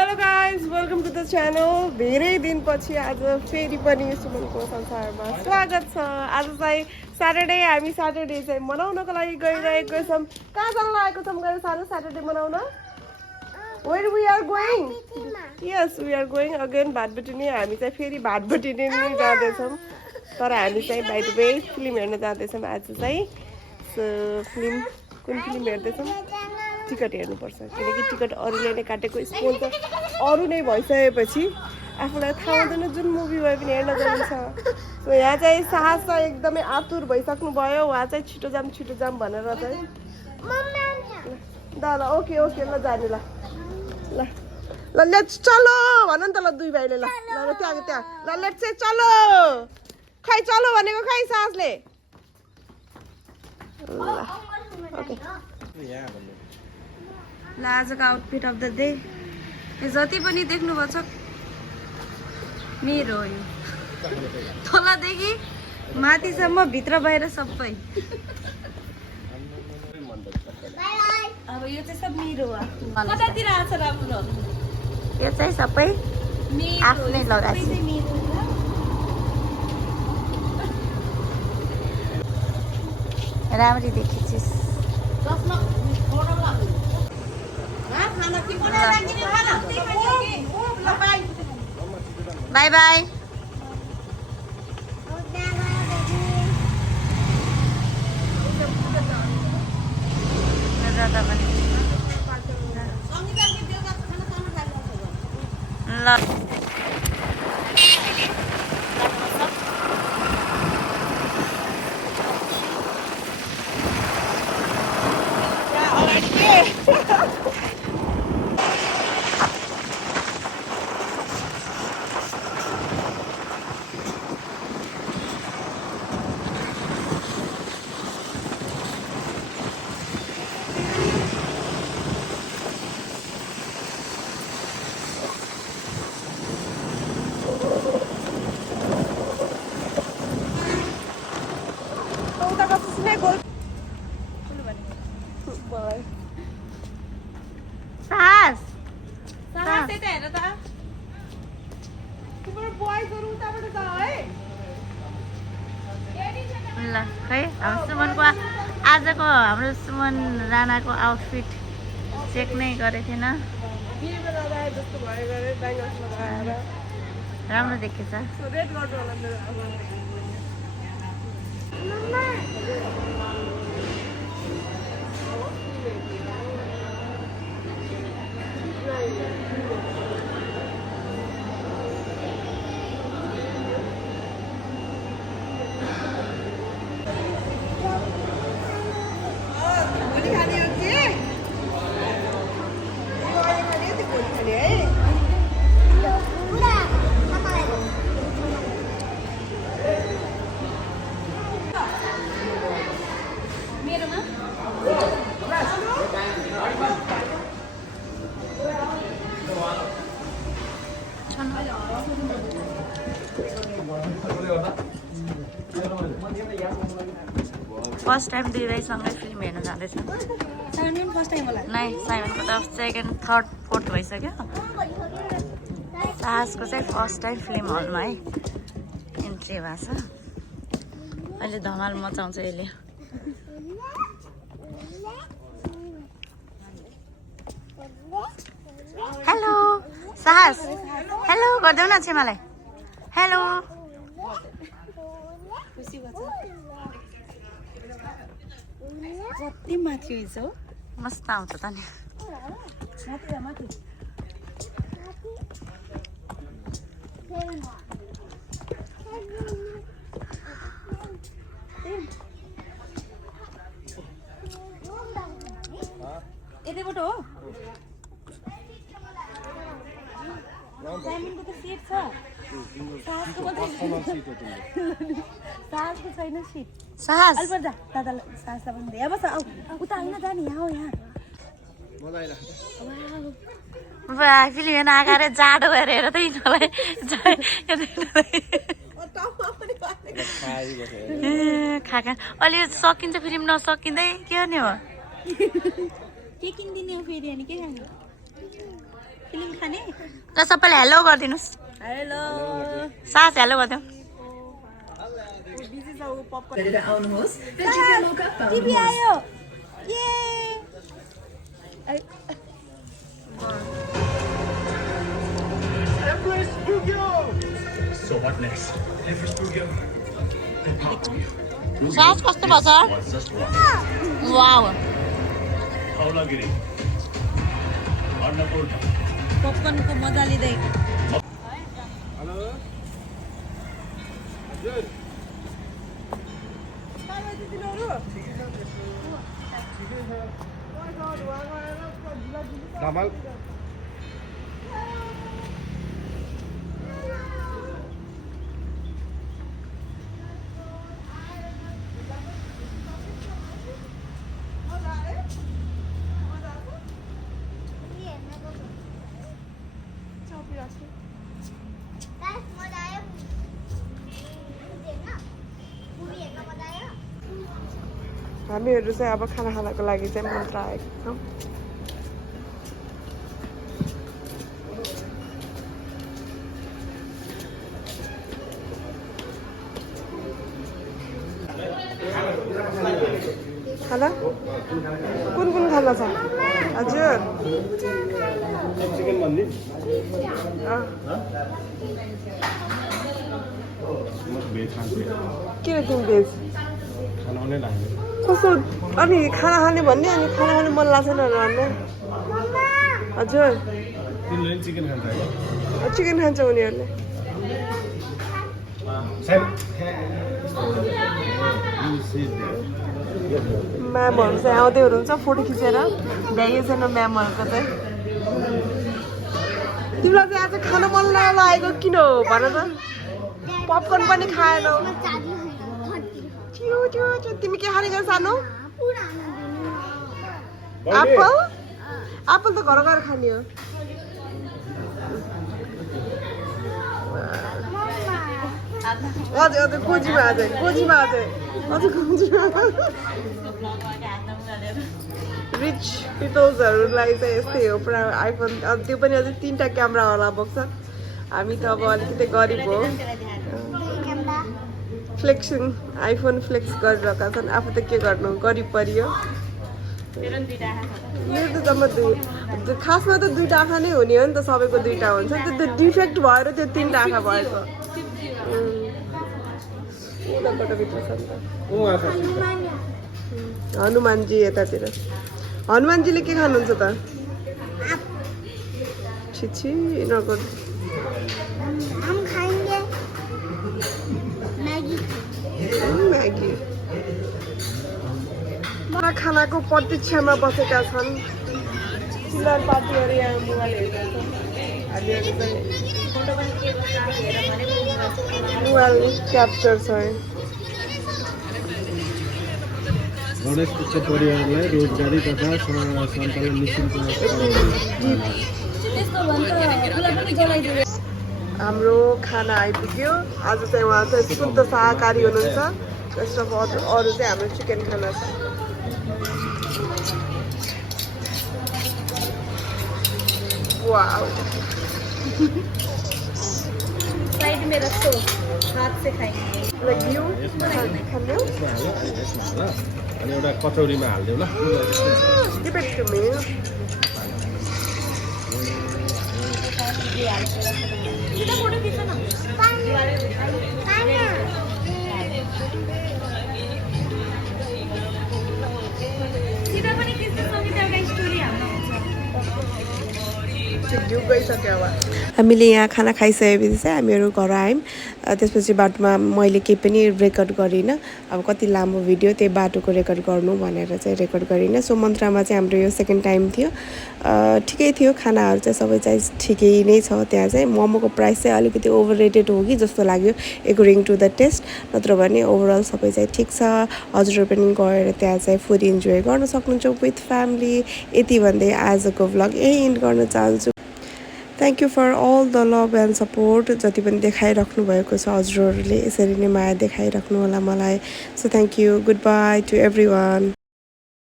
Hello guys welcome to the channel. धेरै दिनपछि आज फेरि पनि सुमनको संसारमा स्वागत छ। आज चाहिँ स्याटरडे, हामी स्याटरडे चाहिँ मनाउनको लागि गइरहेको छौँ। कहाँ जान लागेको छौँ गएर सानो स्याटरडे मनाउन? Where we are going? Yes we are going again Bhatbhateni. हामी चाहिँ फेरि भाटबटिनी नै जाँदैछौँ, तर हामी चाहिँ बाइ द वे फिल्म हेर्न जाँदैछौँ आज चाहिँ। सो फिल्म कुन फिल्म हेर्दैछौँ? टिकट हेर्नुपर्छ, किनकि टिकट अरूले नै काटेको स्पोन्सर अरू नै भइसकेपछि आफूलाई थाहा हुँदैन जुन मुभी भए पनि हेर्न जान्छ। सो यहाँ चाहिँ साहस चाहिँ एकदमै आतुर भइसक्नु भयो, उहाँ चाहिँ छिटो जाम भनेर चाहिँ। ल ल ओके ओके ल जाने ल ल ल लेट्स चलो भन नि त ल दुई भाइले। ल ल त्यहाँ ल लेट्स चाहिँ चलो। खै चलो भनेको खै साहसले। ल ओके ल आजको आउटफिट अफ द डे जति पनि देख्नुभएको छ मेरो हो यो। तलदेखि माथिसम्म भित्र बाहिर सबै। अब यो चाहिँ सब मेरो हो। कतातिर आछ राम्रो? यो चाहिँ सबै आफ्नै लगाएको राम्ररी देखिन्छस्। Bye bye. ल ल खै हाम्रो सुमनको आजको हाम्रो सुमन राणाको आउटफिट चेक नै गरेको थिएन। राम्रो देखेछ। फर्स्ट टाइम दुई भाइसँगै फिल्म हेर्न जाँदैछ। नै साइमनको त सेकेन्ड थर्ड फोर्थ भइसक्यो। साहसको चाहिँ फर्स्ट टाइम फिल्म हलमा है इन्ट्री भएको छ। अहिले धमाल मचाउँछ यसले। हेलो साहस, हेलो गरिदेऊ न छेमालाई। हेलो कति माथि हुन्छ हौ, मस्त आउँछ त नि। यतैबाट हो साइमनको त सिट छ, साहसको छैन सिट। साहस जा दादालाई साहसलाई पनि दे। अब उता होइन जाने, यहाँ हो यहाँ। फिल्म हेर्न आएको अरे जाडो भएर हेर त यिनीहरूलाई खाका। अलि सकिन्छ फिल्म नसकिँदै के गर्ने हो? के किनिदिने हो फेरि अनि के खाने? फिल्म खाने ल सबैले हेलो गरिदिनुस् हेलो सास हेलो गरिदेऊ बिजी छ उ पपकर्न आउनुहोस् टिभी आयो ये So what next? Everest Bugyo. सास कस्तो भयो sir Just one. Wow Kaulagiri. Annapurna. पपकर्नको मजा लिँदै हामीहरू चाहिँ अब खाना खानको लागि चाहिँ मन्त्र आएको छौँ खाना कुन खाना छ हजुर किन तिमी भेज कस्तो अनि खाना खाने भन्ने अनि खाना खाने मन लाग्छ न भन्ने हजुर चिकन खान्छ उनीहरूले म्यामहरू चाहिँ आउँदै हुनुहुन्छ फोटो खिचेर भ्याइयो छैन म्यामहरूको चाहिँ तिमीलाई चाहिँ आज खाना मन लागेको किन हो भन त पपकर्न पनि खाएनौ तिमी के खाने सानो एप्पल एप्पल त घर गएर खाने हो हजुर हजुर गोजीमा अझै रिच पिपल्सहरूलाई चाहिँ यस्तै हो पुरा आइफोन त्यो पनि अझै 3टा क्यामेरा होला बोक्छ हामी त अब अलिकति गरिब हो फ्लेक्सिङ आइफोन फ्लेक्स गरिरहेका छन् आफू त के गर्नु गरिब परियो मेरो त जम्मा खासमा त 2टा आँखा नै हुने हो नि त सबैको 2टा हुन्छ त्यो डिफेक्ट भएर त्यो 3टा आँखा भएको हनुमानजी यतातिर हनुमानजीले के खानुहुन्छ त छिछि यिनीहरूको म्यागी खानाको प्रतीक्षामा बसेका छन् चिल्लार पार्टीहरू यहाँ मोबाइल हेरिरहेको छ मोबाइल क्याप्चर छ गणेश पुत्र परिवारलाई रोजगारी तथा सञ्चालन निशुल्क हाम्रो खाना आइपुग्यो आज चाहिँ उहाँ चाहिँ शुद्ध शाकाहारी हुनुहुन्छ रेस्ट अफ अरू चाहिँ हाम्रो चिकन खाना छ वाउ साइड में रखो हाथ से खाएंगे लगियो खाने अनि एउटा कचौरीमा हाल्दिउँ ल Give it to me. हामीले यहाँ खाना खाइसकेपछि चाहिँ हामीहरू घर आयौँ त्यसपछि बाटोमा मैले केही पनि रेकर्ड गरिनँ अब कति लामो भिडियो त्यही बाटोको रेकर्ड गर्नु भनेर चाहिँ रेकर्ड गरिनँ सो मन्त्रामा चाहिँ हाम्रो यो सेकेन्ड टाइम थियो ठिकै थियो खानाहरू चाहिँ सबै चाहिँ ठिकै नै छ त्यहाँ चाहिँ मोमोको प्राइस चाहिँ अलिकति ओभर रेटेड हो कि जस्तो लाग्यो एकोर्डिङ टु द टेस्ट नत्र भने ओभरअल सबै चाहिँ ठिक छ हजुरहरू पनि गएर त्यहाँ चाहिँ फुड इन्जोय गर्न सक्नुहुन्छ विथ फ्यामिली यति भन्दै आजको भ्लग यही इन्ड गर्न चाहन्छु thank you for all the love and support जति पनि देखाइराख्नु भएको छ हजुरहरूले यसरी नै माया देखाइराख्नु होला मलाई so thank you goodbye to every one